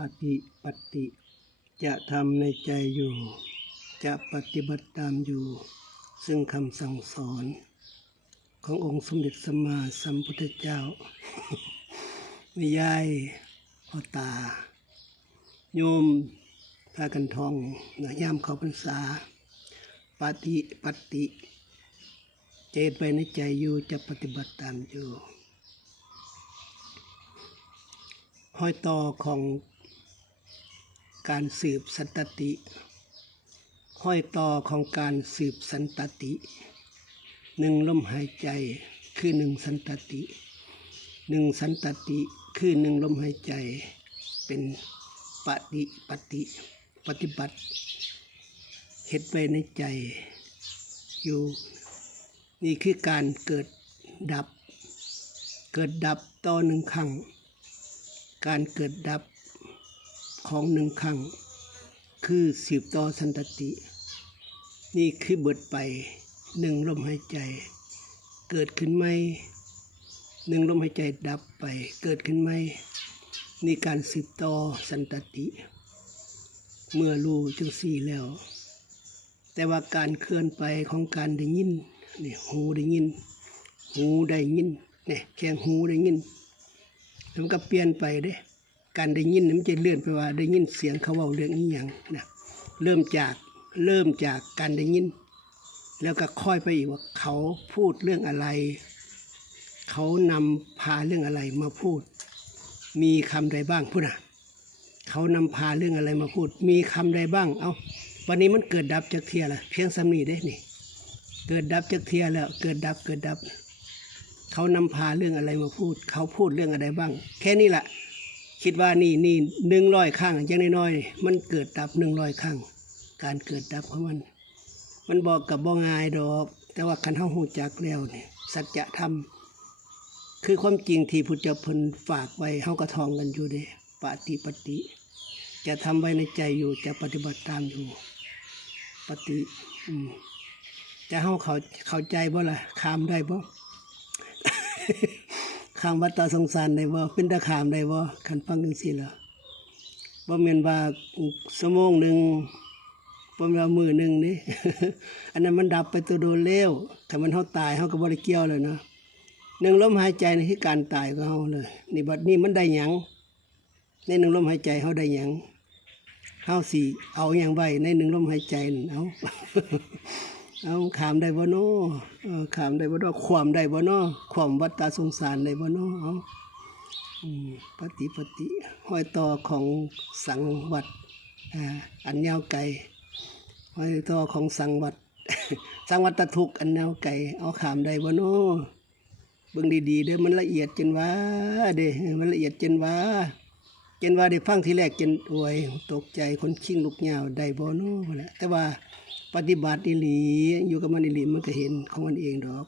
ปฏิปฏิจะทำในใจอยู่จะปฏิบัติตามอยู่ซึ่งคำสั่งสอนขององค์สมเด็จสัมมาสัมพุทธเจ้า ไม่ยายพ่อตาโยมพากันท่องย่ามเข้าพรรษาปฏิปฏิเจตไปในใจอยู่จะปฏิบัติตามอยู่ห้อยต่อของการสืบสันตติห้อยต่อของการสืบสันตติหนึ่งลมหายใจคือหนึ่งสันตติหนึ่งสันตติคือหนึ่งลมหายใจเป็นปฏิปฏิปฏิบัติเฮ็ดไว้ในใจอยู่นี่คือการเกิดดับต่อหนึ่งครั้งการเกิดดับของหนึ่งครั้งคือสืบต่อสันตตินี่คือเบิดไปหนึ่งลมหายใจเกิดขึ้นไหมหนึ่งลมหายใจดับไปเกิดขึ้นไหมนี่การสืบต่อสันตติเมื่อรู้จังสี่แล้วแต่ว่าการเคลื่อนไปของการได้ยินนี่หูได้ยินเนี่ยแค่หูได้ยินแล้วมันก็เปลี่ยนไปเด้การได้ยินมันจะเลื่อนไปว่าได้ยินเสียงเขาเว้าเรื่องนี้อย่างนะเริ่มจากการได้ยินแล้วก็ค่อยไปอีกว่าเขาพูดเรื่องอะไรเขานำพาเรื่องอะไรมาพูดมีคำใดบ้างพูดนะเขานำพาเรื่องอะไรมาพูดมีคำใดบ้างเอาวันนี้มันเกิดดับจากเทียละเพียงสำนีได้นี่เกิดดับจากเทียแล้วเกิดดับเขานำพาเรื่องอะไรมาพูดเขาพูดเรื่องอะไรบ้างแค่นี้แหละคิดว่านี่100 ครั้งอย่างน้อยๆมันเกิดดับ100 ครั้งการเกิดดับของมันบอกกับบ่ง่ายดอกแต่ว่าคันเฮาฮู้จักแล้วนี่สัจธรรมคือความจริงที่พุทธเจ้าเพิ่นฝากไว้เฮาก็ท่องกันอยู่เด้ปฏิปฏิจะทำไว้ในใจอยู่จะปฏิบัติตามอยู่ปฏิจะเฮาเข้าใจบ่ล่ะข้ามได้บ่ ข้ามวัฏสงสารได้บ่เป็นตะข้ามได้บ่คันฟังจังซี่ล่ะบ่แม่นว่าชั่วโมงนึงบ่แม่นว่ามื้อนึงนี่ อันนั้นมันดับไปตัวโดนแล้วถ้ามันเฮาตายเฮาก็บ่ได้เกี่ยวเลยนะหนึ่งลมหายใจนี่คือการตายของเฮาเลยนี่บัดนี้มันได้หยังในหนึ่งลมหายใจเฮาได้หยังเฮาสิเอาหยังไว้ในหนึ่งลมหายใจนั่นเอา เอาขามได้บ่เนาะขามได้บ่เนาะความได้บ่เนาะความวัฏสงสารได้บ่เนาะเอาปฏิห้อยต่อของสังวัตอันยาวไกลห้อยต่อของสังวัต สังวัตทุกข์อันยาวไกลเอาขามได้บ่เนาะเบิ่งดีๆเด้อมันละเอียดจนว่าเด้มันละเอียดจนว่าได้ฟังทีแรกจนอวยตกใจคนขิ้งลูกยาวได้บ่เนาะนั่นแหละแต่ว่าปฏิบัติอีหลีอยู่กับมันอีหลีมันก็เห็นของมันเองดอก